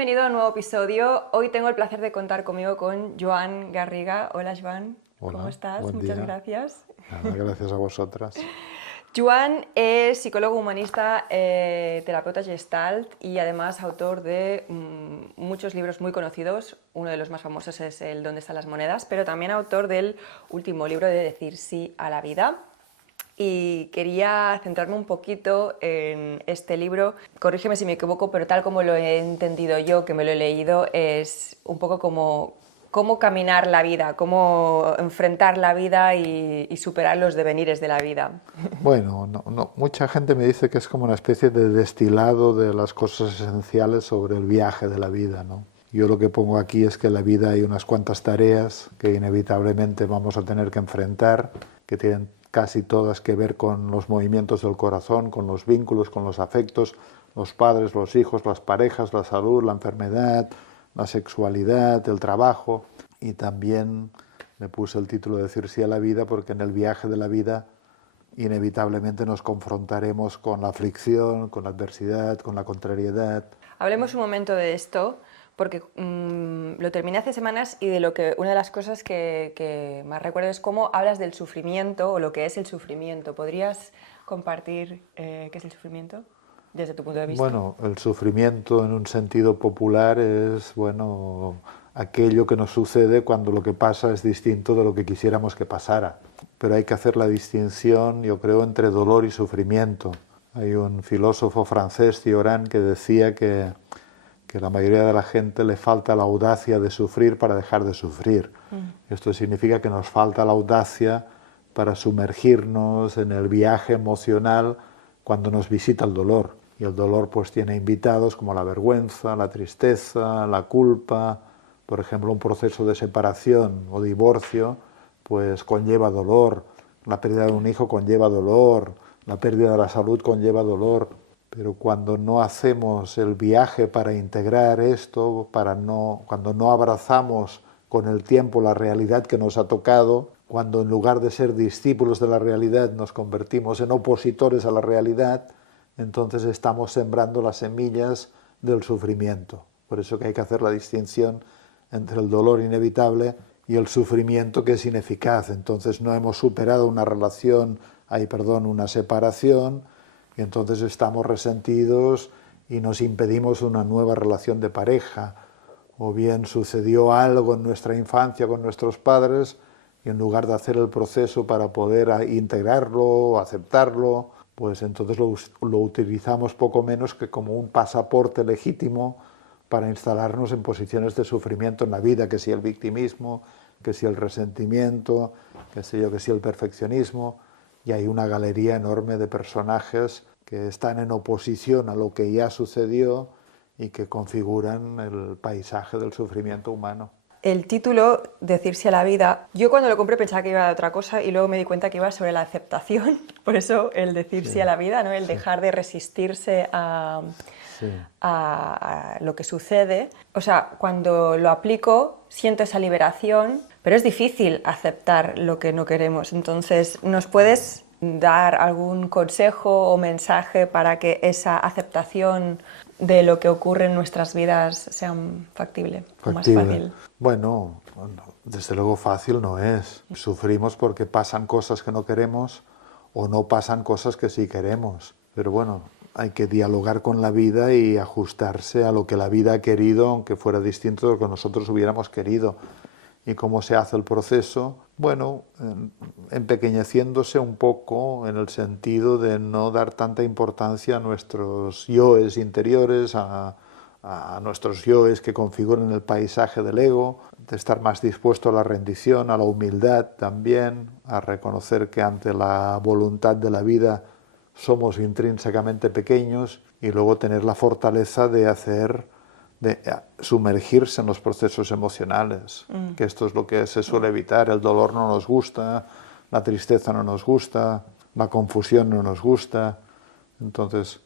bienvenido a un nuevo episodio. Hoy tengo el placer de contar conmigo con Joan Garriga. Hola Joan, Hola, ¿cómo estás? buen Muchas día. gracias. Nada, gracias a vosotras. Joan es psicólogo humanista, terapeuta Gestalt y además autor de muchos libros muy conocidos. Uno de los más famosos es el ¿Dónde están las monedas?, pero también autor del último libro de Decir sí a la vida. Y quería centrarme un poquito en este libro. Corrígeme si me equivoco, pero tal como lo he entendido yo, que me lo he leído, es un poco como cómo caminar la vida, cómo enfrentar la vida y superar los devenires de la vida. Bueno, mucha gente me dice que es como una especie de destilado de las cosas esenciales sobre el viaje de la vida, ¿no? Yo lo que pongo aquí es que en la vida hay unas cuantas tareas que inevitablemente vamos a tener que enfrentar, que tienen casi todas que ver con los movimientos del corazón, con los vínculos, con los afectos, los padres, los hijos, las parejas, la salud, la enfermedad, la sexualidad, el trabajo. Y también me puse el título de Decir sí a la vida porque en el viaje de la vida inevitablemente nos confrontaremos con la aflicción, con la adversidad, con la contrariedad. Hablemos un momento de esto, porque lo terminé hace semanas y de lo que una de las cosas que más recuerdo es cómo hablas del sufrimiento o lo que es el sufrimiento. ¿Podrías compartir qué es el sufrimiento desde tu punto de vista? Bueno, el sufrimiento en un sentido popular es, bueno, aquello que nos sucede cuando lo que pasa es distinto de lo que quisiéramos que pasara. Pero hay que hacer la distinción, yo creo, entre dolor y sufrimiento. Hay un filósofo francés, Cioran, que decía que la mayoría de la gente le falta la audacia de sufrir para dejar de sufrir. Esto significa que nos falta la audacia para sumergirnos en el viaje emocional cuando nos visita el dolor. Y el dolor pues tiene invitados como la vergüenza, la tristeza, la culpa. Por ejemplo, un proceso de separación o divorcio pues conlleva dolor. La pérdida de un hijo conlleva dolor. La pérdida de la salud conlleva dolor. Pero cuando no hacemos el viaje para integrar esto, cuando no abrazamos con el tiempo la realidad que nos ha tocado, cuando en lugar de ser discípulos de la realidad nos convertimos en opositores a la realidad, entonces estamos sembrando las semillas del sufrimiento. Por eso que hay que hacer la distinción entre el dolor inevitable y el sufrimiento que es ineficaz. Entonces no hemos superado una una separación, y entonces estamos resentidos y nos impedimos una nueva relación de pareja. O bien sucedió algo en nuestra infancia con nuestros padres y en lugar de hacer el proceso para poder integrarlo o aceptarlo, pues entonces lo utilizamos poco menos que como un pasaporte legítimo para instalarnos en posiciones de sufrimiento en la vida, que si el victimismo, que si el resentimiento, que si el perfeccionismo. Y hay una galería enorme de personajes que están en oposición a lo que ya sucedió y que configuran el paisaje del sufrimiento humano. El título, Decirse a la vida, yo cuando lo compré pensaba que iba a otra cosa y luego me di cuenta que iba sobre la aceptación, por eso el decirse Sí, a la vida, ¿no? El sí, dejar de resistirse sí. a lo que sucede. O sea, cuando lo aplico siento esa liberación, pero es difícil aceptar lo que no queremos. Entonces, ¿nos puedes dar algún consejo o mensaje para que esa aceptación de lo que ocurre en nuestras vidas sea factible o más Factible. fácil? Bueno, desde luego fácil no es. Sufrimos porque pasan cosas que no queremos o no pasan cosas que sí queremos. Pero bueno, hay que dialogar con la vida y ajustarse a lo que la vida ha querido, aunque fuera distinto de lo que nosotros hubiéramos querido. ¿Y cómo se hace el proceso? Bueno, empequeñeciéndose un poco en el sentido de no dar tanta importancia a nuestros yoes interiores, a nuestros yoes que configuran el paisaje del ego, de estar más dispuesto a la rendición, a la humildad también, a reconocer que ante la voluntad de la vida somos intrínsecamente pequeños y luego tener la fortaleza de sumergirse en los procesos emocionales, que esto es lo que se suele evitar. El dolor no nos gusta, la tristeza no nos gusta, la confusión no nos gusta. Entonces,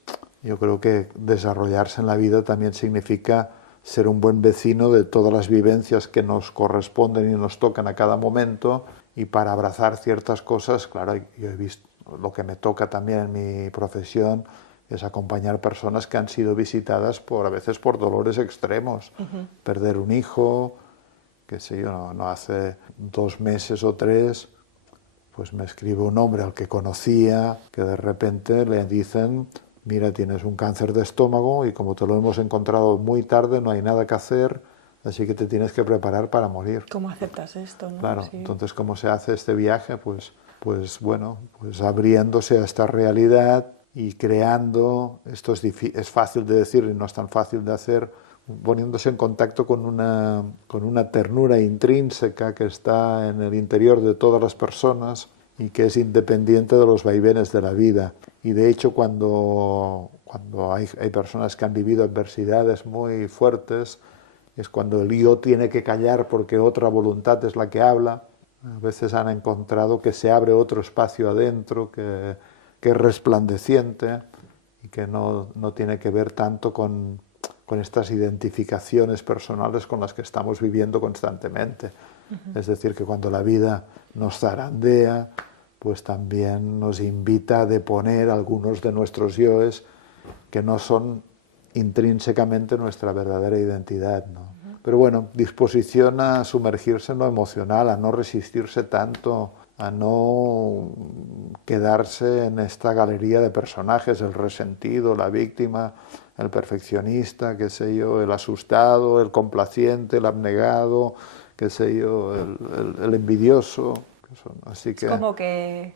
yo creo que desarrollarse en la vida también significa ser un buen vecino de todas las vivencias que nos corresponden y nos tocan a cada momento, y para abrazar ciertas cosas, claro, yo he visto lo que me toca también en mi profesión, es acompañar personas que han sido visitadas a veces por dolores extremos, perder un hijo, qué sé yo, no hace 2 meses o 3, pues me escribe un hombre al que conocía, que de repente le dicen, mira, tienes un cáncer de estómago y como te lo hemos encontrado muy tarde, no hay nada que hacer, así que te tienes que preparar para morir. ¿Cómo aceptas esto, no? Claro, Sí. entonces, ¿cómo se hace este viaje? Pues bueno, pues abriéndose a esta realidad y creando, esto es fácil de decir y no es tan fácil de hacer, poniéndose en contacto con una ternura intrínseca que está en el interior de todas las personas y que es independiente de los vaivenes de la vida. Y de hecho, cuando hay personas que han vivido adversidades muy fuertes, es cuando el yo tiene que callar porque otra voluntad es la que habla. A veces han encontrado que se abre otro espacio adentro, que es resplandeciente y que no tiene que ver tanto con estas identificaciones personales con las que estamos viviendo constantemente. Es decir, que cuando la vida nos zarandea, pues también nos invita a deponer algunos de nuestros yoes que no son intrínsecamente nuestra verdadera identidad, ¿no? Pero bueno, disposición a sumergirse en lo emocional, a no resistirse tanto, a no quedarse en esta galería de personajes, el resentido, la víctima, el perfeccionista, qué sé yo, el asustado, el complaciente, el abnegado, qué sé yo, el envidioso. Así que... Es como que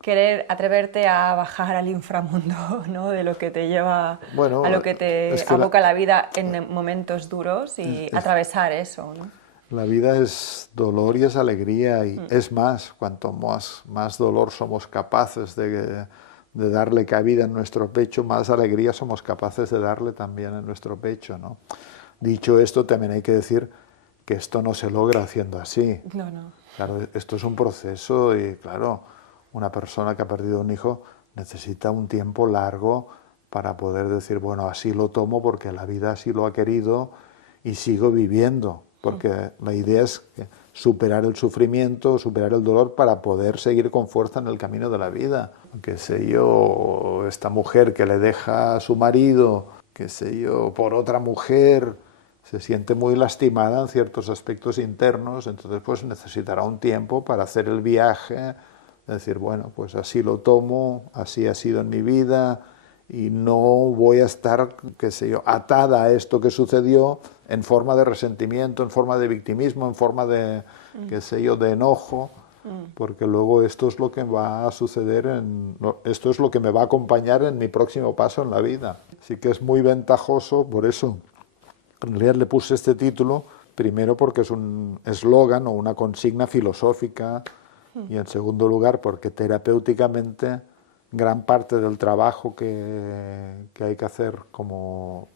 querer atreverte a bajar al inframundo, ¿no? De lo que te lleva Bueno, a lo que te es que aboca la vida en momentos duros y atravesar eso, ¿no? La vida es dolor y es alegría y es más, cuanto más dolor somos capaces de darle cabida en nuestro pecho, más alegría somos capaces de darle también en nuestro pecho, ¿no? Dicho esto, también hay que decir que esto no se logra haciendo así. No, no. Claro, esto es un proceso y claro, una persona que ha perdido un hijo necesita un tiempo largo para poder decir, bueno, así lo tomo porque la vida así lo ha querido y sigo viviendo, porque la idea es superar el sufrimiento, superar el dolor para poder seguir con fuerza en el camino de la vida. Qué sé yo, esta mujer que le deja a su marido, qué sé yo, por otra mujer, se siente muy lastimada en ciertos aspectos internos, entonces pues necesitará un tiempo para hacer el viaje, decir, bueno, pues así lo tomo, así ha sido en mi vida y no voy a estar, qué sé yo, atada a esto que sucedió en forma de resentimiento, en forma de victimismo, en forma de, qué sé yo, de enojo, porque luego esto es lo que va a suceder, esto es lo que me va a acompañar en mi próximo paso en la vida. Así que es muy ventajoso, por eso en realidad le puse este título, primero porque es un eslogan o una consigna filosófica y en segundo lugar porque terapéuticamente gran parte del trabajo que hay que hacer como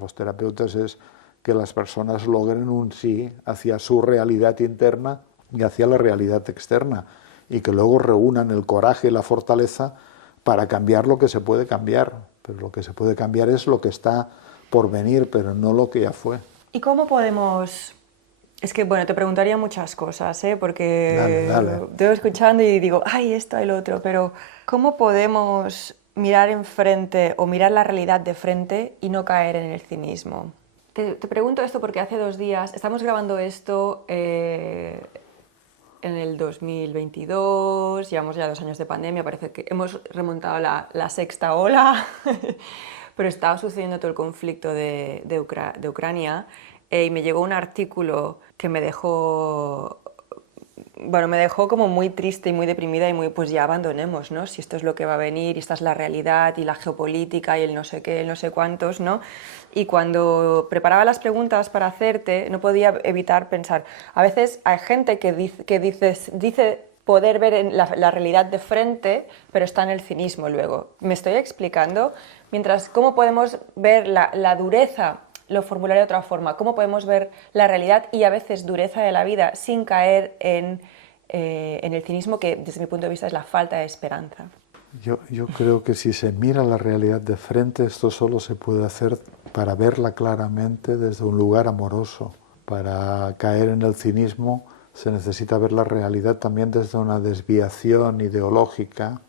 los terapeutas es que las personas logren un sí hacia su realidad interna y hacia la realidad externa y que luego reúnan el coraje y la fortaleza para cambiar lo que se puede cambiar, pero lo que se puede cambiar es lo que está por venir, pero no lo que ya fue. ¿Y cómo podemos...? Es que, bueno, te preguntaría muchas cosas, ¿eh? Porque Dale. te voy escuchando y digo, ay, esto, el otro, pero ¿cómo podemos mirar enfrente o mirar la realidad de frente y no caer en el cinismo? Te pregunto esto porque hace 2 días, estamos grabando esto en el 2022, llevamos ya 2 años de pandemia, parece que hemos remontado la sexta ola, pero estaba sucediendo todo el conflicto de Ucrania y me llegó un artículo que me dejó como muy triste y muy deprimida y muy, pues ya abandonemos, ¿no? Si esto es lo que va a venir y esta es la realidad y la geopolítica y el no sé qué, el no sé cuántos, ¿no? Y cuando preparaba las preguntas para hacerte, no podía evitar pensar, a veces hay gente que dice poder ver en la realidad de frente, pero está en el cinismo luego. ¿Me estoy explicando? Mientras, ¿cómo podemos ver la dureza? Lo formularé de otra forma. ¿Cómo podemos ver la realidad y a veces dureza de la vida sin caer en el cinismo que, desde mi punto de vista, es la falta de esperanza? Yo creo que si se mira la realidad de frente, esto solo se puede hacer para verla claramente desde un lugar amoroso. Para caer en el cinismo se necesita ver la realidad también desde una desviación ideológica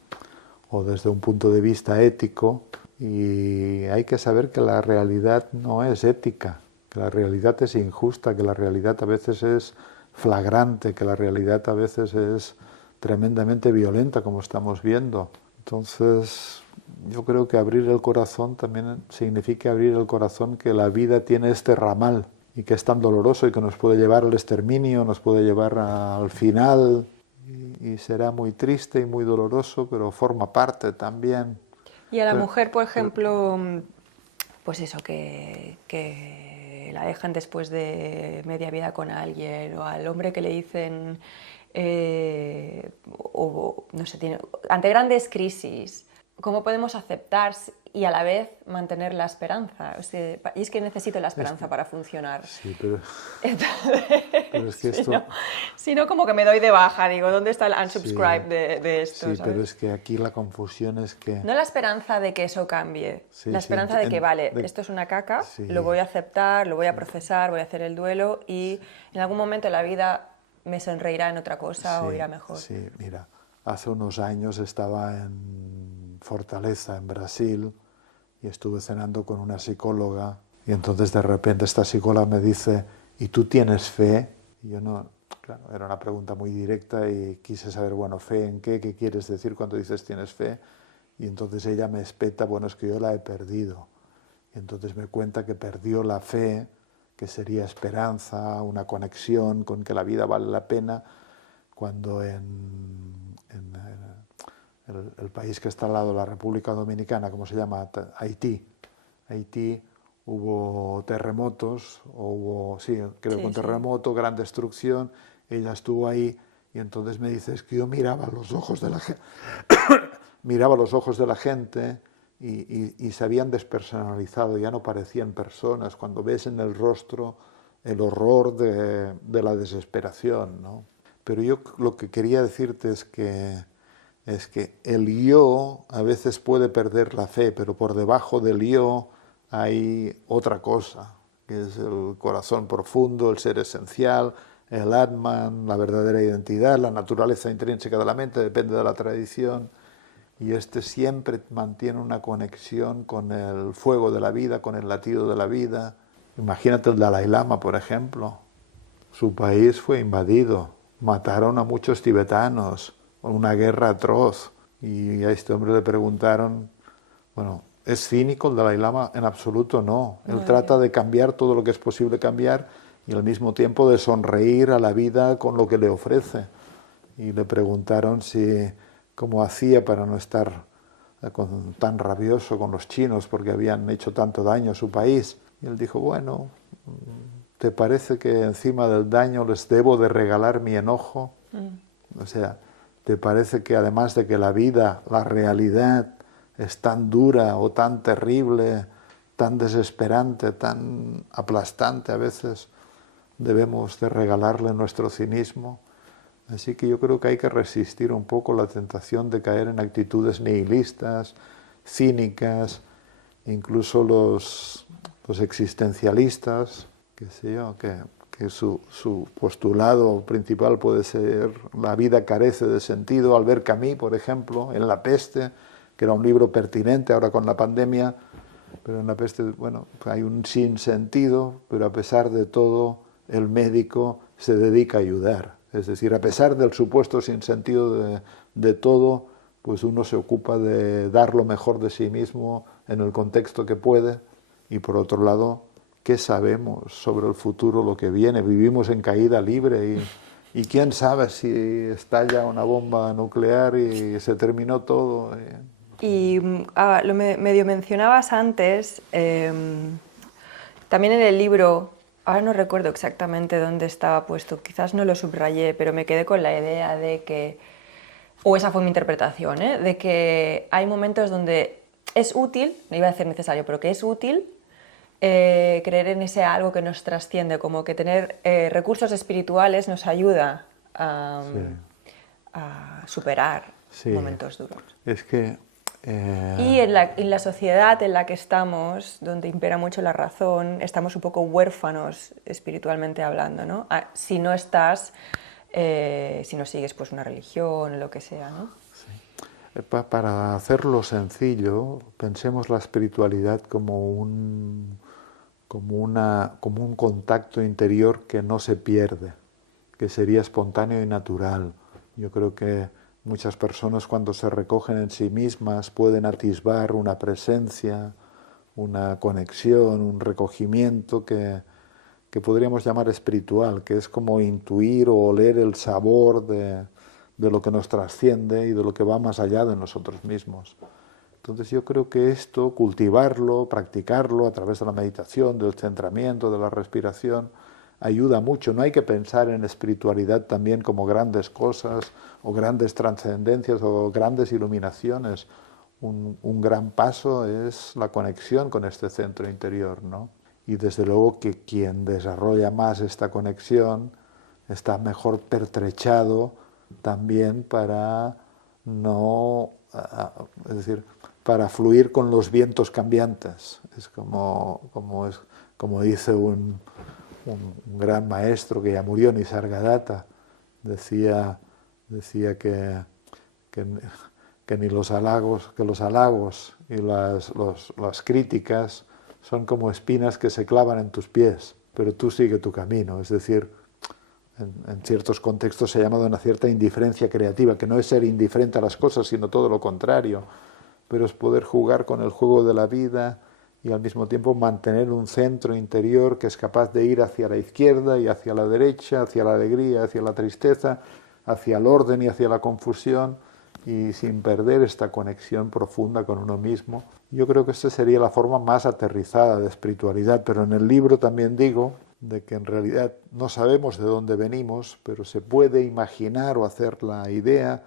o desde un punto de vista ético, y hay que saber que la realidad no es ética, que la realidad es injusta, que la realidad a veces es flagrante, que la realidad a veces es tremendamente violenta, como estamos viendo. Entonces, yo creo que abrir el corazón también significa abrir el corazón, que la vida tiene este ramal y que es tan doloroso y que nos puede llevar al exterminio, nos puede llevar al final, y será muy triste y muy doloroso, pero forma parte también. Y a la Pero, mujer, por ejemplo, pues eso, que la dejan después de media vida con alguien, o al hombre que le dicen, o no sé, ante grandes crisis, ¿cómo podemos aceptar y a la vez mantener la esperanza? O sea, y es que necesito la esperanza para funcionar. sí, pero Entonces, es que esto... si no, como que me doy de baja, digo, ¿dónde está el unsubscribe Sí, de esto? sí, ¿sabes? pero es que aquí la confusión es que... No la esperanza de que eso cambie, Sí, la sí, esperanza de que, vale, esto es una caca, sí, lo voy a aceptar, lo voy a procesar, voy a hacer el duelo y en algún momento la vida me sonreirá en otra cosa o sí, irá mejor. sí, mira, hace unos años estaba en Fortaleza, en Brasil, y estuve cenando con una psicóloga, y entonces de repente esta psicóloga me dice, ¿y tú tienes fe? Y yo no, claro, era una pregunta muy directa y quise saber, bueno, ¿fe en qué? ¿Qué quieres decir cuando dices tienes fe? Y entonces ella me espeta, bueno, es que yo la he perdido. Y entonces me cuenta que perdió la fe, que sería esperanza, una conexión con que la vida vale la pena, cuando en el país que está al lado de la República Dominicana, ¿cómo se llama? Haití, hubo terremotos, o hubo, sí, creo que un terremoto, gran destrucción, ella estuvo ahí, y entonces me dice, es que yo miraba los ojos de la gente, miraba los ojos de la gente, y se habían despersonalizado, ya no parecían personas, cuando ves en el rostro el horror de la desesperación, ¿no? Pero yo lo que quería decirte es que el yo a veces puede perder la fe, pero por debajo del yo hay otra cosa, que es el corazón profundo, el ser esencial, el Atman, la verdadera identidad, la naturaleza intrínseca de la mente, depende de la tradición, y este siempre mantiene una conexión con el fuego de la vida, con el latido de la vida. Imagínate el Dalai Lama, por ejemplo. Su país fue invadido, mataron a muchos tibetanos, una guerra atroz. Y a este hombre le preguntaron, bueno, ¿es cínico el Dalai Lama? En absoluto no. Él trata de cambiar todo lo que es posible cambiar y al mismo tiempo de sonreír a la vida con lo que le ofrece. Y le preguntaron si cómo hacía para no estar tan rabioso con los chinos porque habían hecho tanto daño a su país. Y él dijo, bueno, ¿te parece que encima del daño les debo de regalar mi enojo? O sea, ¿te parece que además de que la vida, la realidad es tan dura o tan terrible, tan desesperante, tan aplastante a veces, debemos de regalarle nuestro cinismo? Así que yo creo que hay que resistir un poco la tentación de caer en actitudes nihilistas, cínicas, incluso los existencialistas, qué sé yo, que su postulado principal puede ser la vida carece de sentido. Albert Camus, por ejemplo, en La peste, que era un libro pertinente ahora con la pandemia, pero en La peste, bueno, hay un sinsentido, pero a pesar de todo el médico se dedica a ayudar. Es decir, a pesar del supuesto sinsentido de todo, pues uno se ocupa de dar lo mejor de sí mismo en el contexto que puede. Y por otro lado, ¿qué sabemos sobre el futuro, lo que viene? Vivimos en caída libre y quién sabe si estalla una bomba nuclear y se terminó todo. Y lo medio mencionabas antes, también en el libro, ahora no recuerdo exactamente dónde estaba puesto, quizás no lo subrayé, pero me quedé con la idea de que, o esa fue mi interpretación, de que hay momentos donde es útil, no iba a decir necesario, pero que es útil creer en ese algo que nos trasciende, como que tener recursos espirituales nos ayuda a superar momentos duros. Es que... Y en la sociedad en la que estamos, donde impera mucho la razón, estamos un poco huérfanos espiritualmente hablando, ¿no? Si no estás, si no sigues pues una religión o lo que sea, ¿no? Sí. Para hacerlo sencillo, pensemos la espiritualidad como como un contacto interior que no se pierde, que sería espontáneo y natural. Yo creo que muchas personas cuando se recogen en sí mismas pueden atisbar una presencia, una conexión, un recogimiento que podríamos llamar espiritual, que es como intuir o oler el sabor de lo que nos trasciende y de lo que va más allá de nosotros mismos. Entonces yo creo que esto, cultivarlo, practicarlo a través de la meditación, del centramiento, de la respiración, ayuda mucho. No hay que pensar en espiritualidad también como grandes cosas o grandes trascendencias o grandes iluminaciones. Un gran paso es la conexión con este centro interior, ¿no? Y desde luego que quien desarrolla más esta conexión está mejor pertrechado también para no, es decir, para fluir con los vientos cambiantes. Es como dice un gran maestro que ya murió, Nisargadatta, decía que ni los halagos y las críticas son como espinas que se clavan en tus pies, pero tú sigue tu camino. Es decir, en ciertos contextos se llama de una cierta indiferencia creativa, que no es ser indiferente a las cosas, sino todo lo contrario, pero es poder jugar con el juego de la vida y al mismo tiempo mantener un centro interior que es capaz de ir hacia la izquierda y hacia la derecha, hacia la alegría, hacia la tristeza, hacia el orden y hacia la confusión, y sin perder esta conexión profunda con uno mismo. Yo creo que esta sería la forma más aterrizada de espiritualidad, pero en el libro también digo de que en realidad no sabemos de dónde venimos, pero se puede imaginar o hacer la idea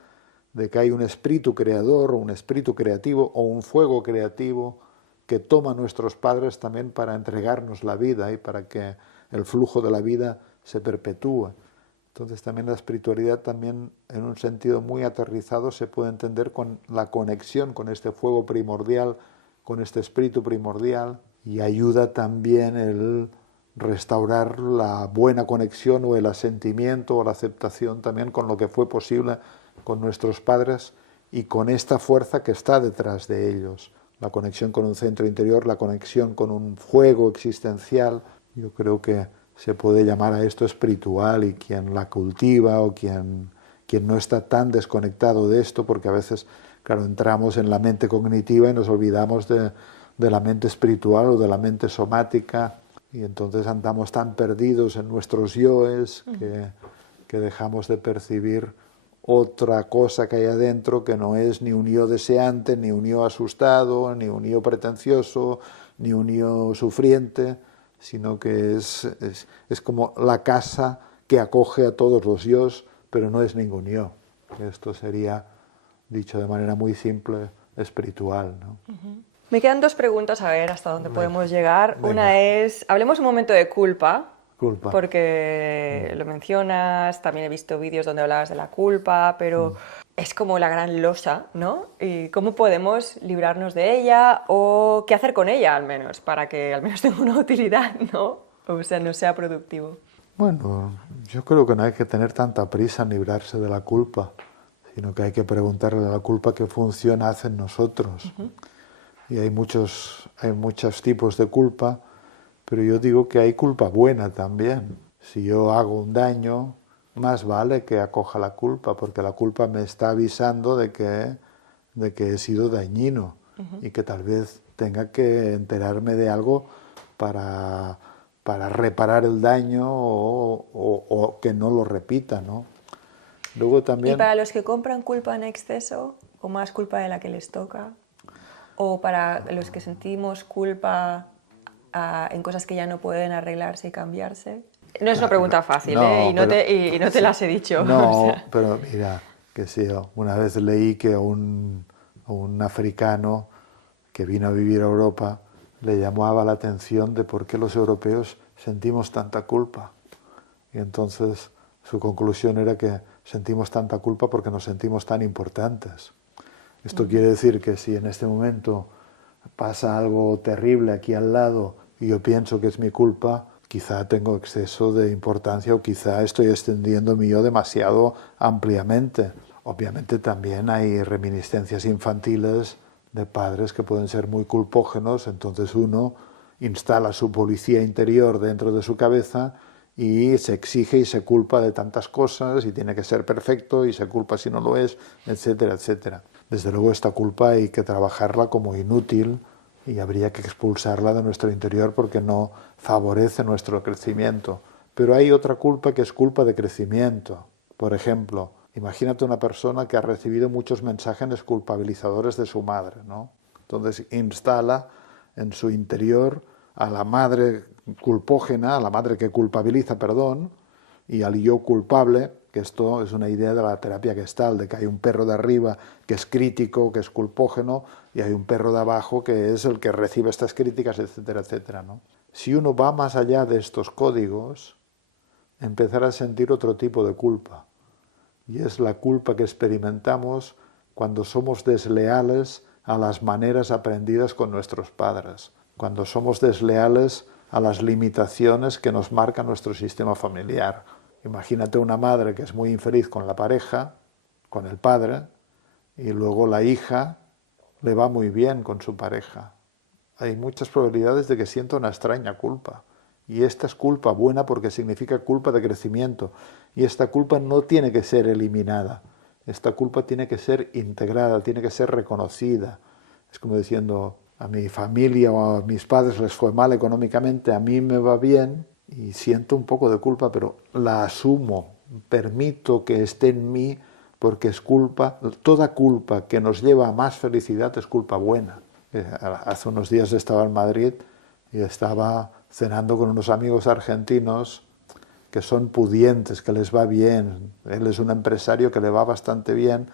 de que hay un espíritu creador, o un espíritu creativo, o un fuego creativo que toma a nuestros padres también para entregarnos la vida y para que el flujo de la vida se perpetúe. Entonces también la espiritualidad también en un sentido muy aterrizado se puede entender con la conexión con este fuego primordial, con este espíritu primordial, y ayuda también el restaurar la buena conexión o el asentimiento o la aceptación también con lo que fue posible con nuestros padres y con esta fuerza que está detrás de ellos. La conexión con un centro interior, la conexión con un fuego existencial. Yo creo que se puede llamar a esto espiritual, y quien la cultiva o quien no está tan desconectado de esto, porque a veces, claro, entramos en la mente cognitiva y nos olvidamos de la mente espiritual o de la mente somática, y entonces andamos tan perdidos en nuestros yoes que dejamos de percibir otra cosa que hay adentro, que no es ni un yo deseante, ni un yo asustado, ni un yo pretencioso, ni un yo sufriente, sino que es como la casa que acoge a todos los yos, pero no es ningún yo. Esto sería, dicho de manera muy simple, espiritual, ¿no? Me quedan dos preguntas a ver hasta dónde podemos llegar. Venga. Una es, hablemos un momento de culpa. Culpa. Porque lo mencionas, también he visto vídeos donde hablabas de la culpa, pero es como la gran losa, ¿no? ¿Y cómo podemos librarnos de ella o qué hacer con ella al menos, para que al menos tenga una utilidad, ¿no? O sea, no sea productivo. Bueno, yo creo que no hay que tener tanta prisa en librarse de la culpa, sino que hay que preguntarle a la culpa qué función hace en nosotros. Y hay muchos tipos de culpa, pero yo digo que hay culpa buena también. Si yo hago un daño, más vale que acoja la culpa, porque la culpa me está avisando de que he sido dañino y que tal vez tenga que enterarme de algo para reparar el daño o que no lo repita, ¿no? Luego también... ¿Y para los que compran culpa en exceso o más culpa de la que les toca? ¿O para los que sentimos culpa en cosas que ya no pueden arreglarse y cambiarse? No es una pregunta fácil, no, ¿eh? Y no te sí, las he dicho. No, o sea. pero mira, que sí, una vez leí que un africano que vino a vivir a Europa le llamaba la atención de por qué los europeos sentimos tanta culpa. Y entonces su conclusión era que sentimos tanta culpa porque nos sentimos tan importantes. Esto quiere decir que si en este momento pasa algo terrible aquí al lado y yo pienso que es mi culpa, quizá tengo exceso de importancia o quizá estoy extendiendo mi yo demasiado ampliamente. Obviamente también hay reminiscencias infantiles de padres que pueden ser muy culpógenos, entonces uno instala su policía interior dentro de su cabeza y se exige y se culpa de tantas cosas y tiene que ser perfecto y se culpa si no lo es, etcétera, etcétera. Desde luego esta culpa hay que trabajarla como inútil y habría que expulsarla de nuestro interior porque no favorece nuestro crecimiento. Pero hay otra culpa que es culpa de crecimiento. Por ejemplo, imagínate una persona que ha recibido muchos mensajes culpabilizadores de su madre, ¿no? Entonces instala en su interior a la madre culpógena, a la madre que culpabiliza, perdón, y al yo culpable, que esto es una idea de la terapia Gestalt, de que hay un perro de arriba que es crítico, que es culpógeno, y hay un perro de abajo que es el que recibe estas críticas, etcétera, etcétera, ¿no? Si uno va más allá de estos códigos, empezará a sentir otro tipo de culpa, y es la culpa que experimentamos cuando somos desleales a las maneras aprendidas con nuestros padres, cuando somos desleales a las limitaciones que nos marca nuestro sistema familiar. Imagínate una madre que es muy infeliz con la pareja, con el padre, y luego la hija le va muy bien con su pareja. Hay muchas probabilidades de que sienta una extraña culpa. Y esta es culpa buena porque significa culpa de crecimiento. Y esta culpa no tiene que ser eliminada. Esta culpa tiene que ser integrada, tiene que ser reconocida. Es como diciendo, a mi familia o a mis padres les fue mal económicamente, a mí me va bien y siento un poco de culpa, pero la asumo, permito que esté en mí porque es culpa, toda culpa que nos lleva a más felicidad es culpa buena. Hace unos días estaba en Madrid y estaba cenando con unos amigos argentinos que son pudientes, que les va bien. Él es un empresario que le va bastante bien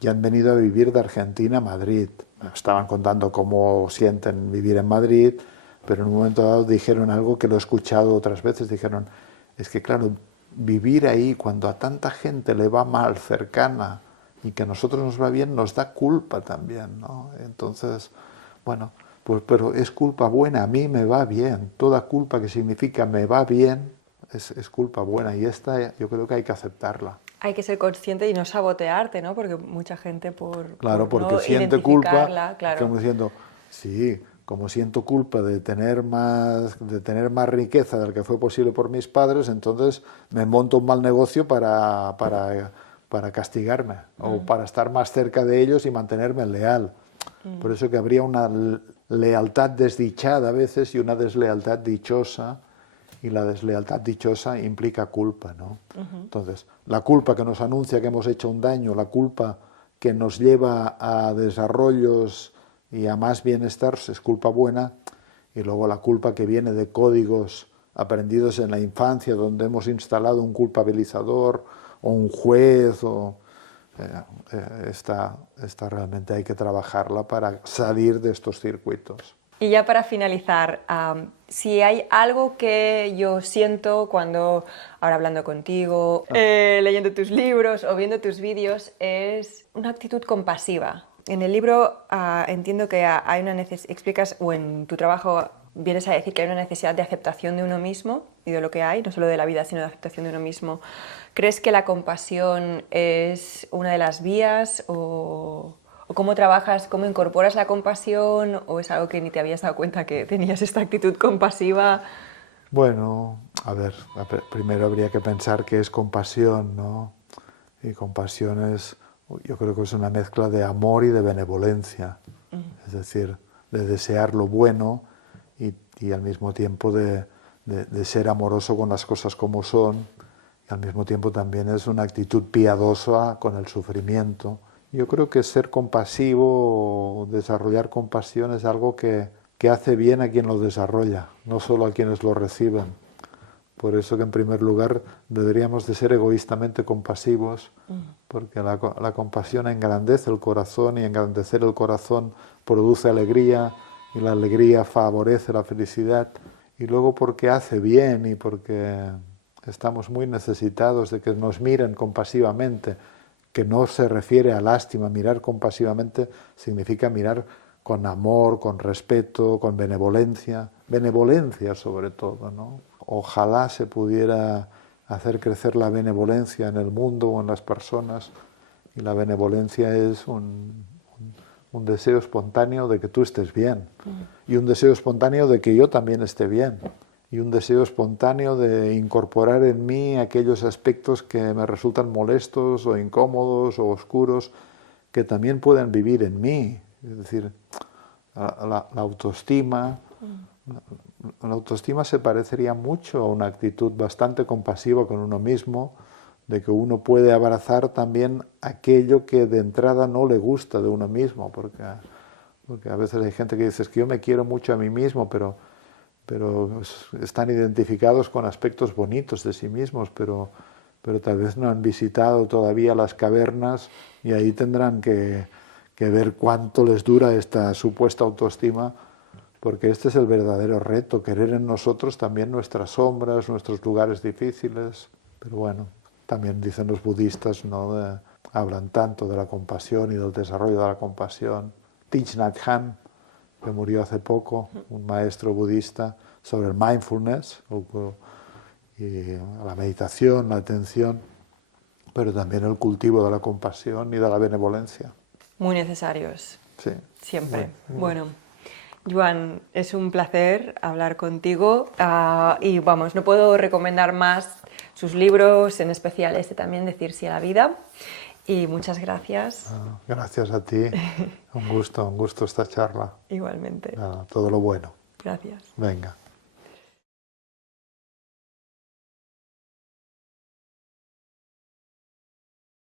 y han venido a vivir de Argentina a Madrid. Me estaban contando cómo sienten vivir en Madrid, pero en un momento dado dijeron algo que lo he escuchado otras veces. Dijeron, es que claro, vivir ahí cuando a tanta gente le va mal, cercana, y que a nosotros nos va bien, nos da culpa también, ¿no? Entonces, bueno, pues pero es culpa buena, a mí me va bien. Toda culpa que significa me va bien es culpa buena y esta yo creo que hay que aceptarla. Hay que ser consciente y no sabotearte, ¿no? Porque mucha gente Claro, por porque no siente culpa, identificarla, claro. como diciendo, sí, como siento culpa de tener más riqueza del que fue posible por mis padres, entonces me monto un mal negocio para castigarme o para estar más cerca de ellos y mantenerme leal. Por eso que habría una lealtad desdichada a veces y una deslealtad dichosa, y la deslealtad dichosa implica culpa, ¿no? Entonces, la culpa que nos anuncia que hemos hecho un daño, la culpa que nos lleva a desarrollos y a más bienestar es culpa buena, y luego la culpa que viene de códigos aprendidos en la infancia, donde hemos instalado un culpabilizador o un juez, esta realmente hay que trabajarla para salir de estos circuitos. Y ya para finalizar, si hay algo que yo siento cuando, ahora hablando contigo, leyendo tus libros o viendo tus vídeos, es una actitud compasiva. En el libro entiendo que hay una explicas, o en tu trabajo vienes a decir que hay una necesidad de aceptación de uno mismo y de lo que hay, no solo de la vida, sino de aceptación de uno mismo. ¿Crees que la compasión es una de las vías o cómo trabajas, cómo incorporas la compasión, o es algo que ni te habías dado cuenta que tenías esta actitud compasiva? Bueno, a ver, primero habría que pensar qué es compasión, ¿no? Y compasión yo creo que es una mezcla de amor y de benevolencia, es decir, de desear lo bueno y al mismo tiempo de ser amoroso con las cosas como son, y al mismo tiempo también es una actitud piadosa con el sufrimiento. Yo creo que ser compasivo, desarrollar compasión es algo que hace bien a quien lo desarrolla, no solo a quienes lo reciben. Por eso que en primer lugar deberíamos de ser egoístamente compasivos, porque la compasión engrandece el corazón y engrandecer el corazón produce alegría y la alegría favorece la felicidad. Y luego porque hace bien y porque estamos muy necesitados de que nos miren compasivamente, que no se refiere a lástima. Mirar compasivamente significa mirar con amor, con respeto, con benevolencia sobre todo, ¿no? Ojalá se pudiera hacer crecer la benevolencia en el mundo o en las personas Y la benevolencia es un deseo espontáneo de que tú estés bien. Y un deseo espontáneo de que yo también esté bien. Y un deseo espontáneo de incorporar en mí aquellos aspectos que me resultan molestos o incómodos o oscuros, que también pueden vivir en mí. Es decir, la autoestima. La autoestima se parecería mucho a una actitud bastante compasiva con uno mismo, de que uno puede abrazar también aquello que de entrada no le gusta de uno mismo, porque a veces hay gente que dice que yo me quiero mucho a mí mismo, pero están identificados con aspectos bonitos de sí mismos, pero tal vez no han visitado todavía las cavernas y ahí tendrán que ver cuánto les dura esta supuesta autoestima, porque este es el verdadero reto, querer en nosotros también nuestras sombras, nuestros lugares difíciles. Pero bueno, también dicen los budistas, ¿no? Hablan tanto de la compasión y del desarrollo de la compasión. Thich Nhat Hanh, que murió hace poco, un maestro budista, sobre el mindfulness, y la meditación, la atención, pero también el cultivo de la compasión y de la benevolencia. Muy necesarios. Sí. Siempre. Bueno, Joan, es un placer hablar contigo y vamos, no puedo recomendar más sus libros, en especial este también, Decir sí a la vida. Y muchas gracias. Gracias a ti. Un gusto esta charla. Igualmente. Todo lo bueno. Gracias. Venga.